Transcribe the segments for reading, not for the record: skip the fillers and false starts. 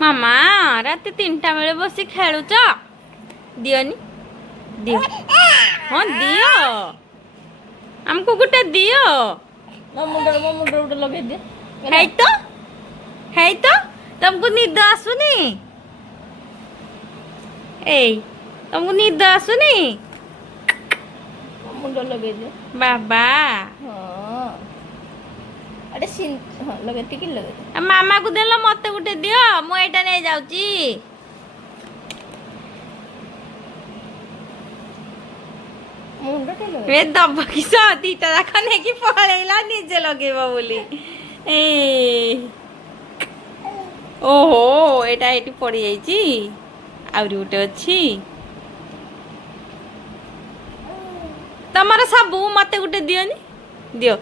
ମାମା ରାତି 3ଟା ବେଳେ ବସି ଖେଳୁଛ ଦିଅନି ଦିଅ ହଁ ଦିଅ ଆମକୁ ଗୋଟେ ଦିଅ ମୋ ମୁଣ୍ଡରେ ଗୋଟେ ଲଗେଇ ଦିଅ ହେଇ ତ ତମକୁ ନିଦ ଆସୁନି ଏଇ ତମକୁ ନିଦ ଆସୁନି ମୋ ମୁଣ୍ଡ ଲଗେଇ ଦିଅ ବାବା ହଁ ଆରେ ହଁ ଲଗେଇ ଟିକେ ଲଗେଇ ଦିଅ ମାମାକୁ ଦେଲ ମତେ ଗୋଟେ ଦିଅ ମୁଁ ଏଇଟା ନେଇ ଯାଉଛି ମୁଣ୍ଡଟା ଏ ଲଗେଇ ଦବ କିସ ଦିଟା ଯାକ ନେଇକି ପଳେଇଲା ନିଜେ ଲଗେଇବ ବୋଲି ଏ ଓହୋ ଏଇଟା ଏଇଠି ପଡିଯାଇଛି ଆହୁରି ଗୋଟେ ଅଛି ତମର ସବୁ ମତେ ଗୋଟେ ଦିଅନି ଦିଅ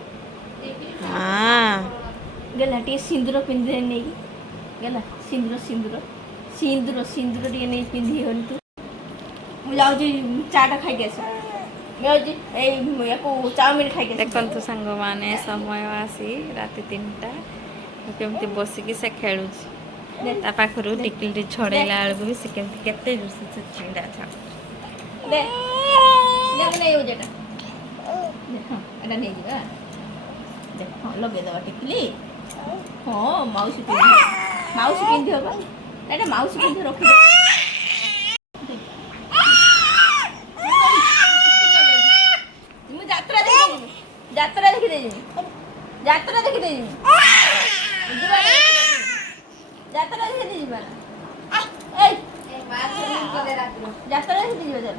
ହଁ ଗଲା ଟିକେ ସିନ୍ଦୁର ପିନ୍ଧି ନେଇକି ଗଲା ସିନ୍ଦୁର ଟିକେ ନେଇ ପିନ୍ଧି ଗଲି ତୁ ମୁଁ ଯାଉଛି ଚାଟା ଖାଇକି ଆସ ମୁଁ ଯାଉଛି ଏଇ ୟାକୁ ଚାଉମିନ ଖାଇକି ଆସ ଦେଖନ୍ତୁ ସାଙ୍ଗମାନେ ସମୟ ଆସି ରାତି 3ଟା କେମିତି ବସିକି ସେ ଖେଳୁଛି ତା ପାଖରୁ ଟିକିଲି ଛଡେଇଲା ବେଳକୁ ବି ସେ କେମିତି କେତେ ଜୋର ଚିଡ଼ା ଦେ ନେଇଯାଉଛି ଏଟା ହଁ ଏଟା ନେଇଯିବା ଦେଖ ହଁ ଲଗେଇଦବା ଟିକିଲି ହଁ ମାଉସୀ ପିନ୍ଧିବ ବା ଏଟା ମାଉସୀ ପିନ୍ଧିବ ରଖିଦବା ମୁଁ ଯାତ୍ରା ଦେଖିଦେଇଯିବି ଯାତ୍ରା ଦେଖିଦେଇଯିବି ଯାତ୍ରା ଦେଖିଦେଇଯିବି ଯାତ୍ରା ଦେଖିଦେଇଯିବା ଯାତ୍ରା ଦେଖିଦେଇଯିବା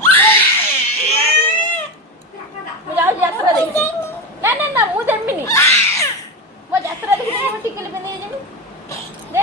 ମୁଁ ଯାଉଛି ଯାତ୍ରା ଦେଖି ନା ମୁଁ ଦେବିନି ମୋ ଯାତ୍ରା ଦେଖିଦେଇଯିବ ଟିକିଲି ପିନ୍ଧିକି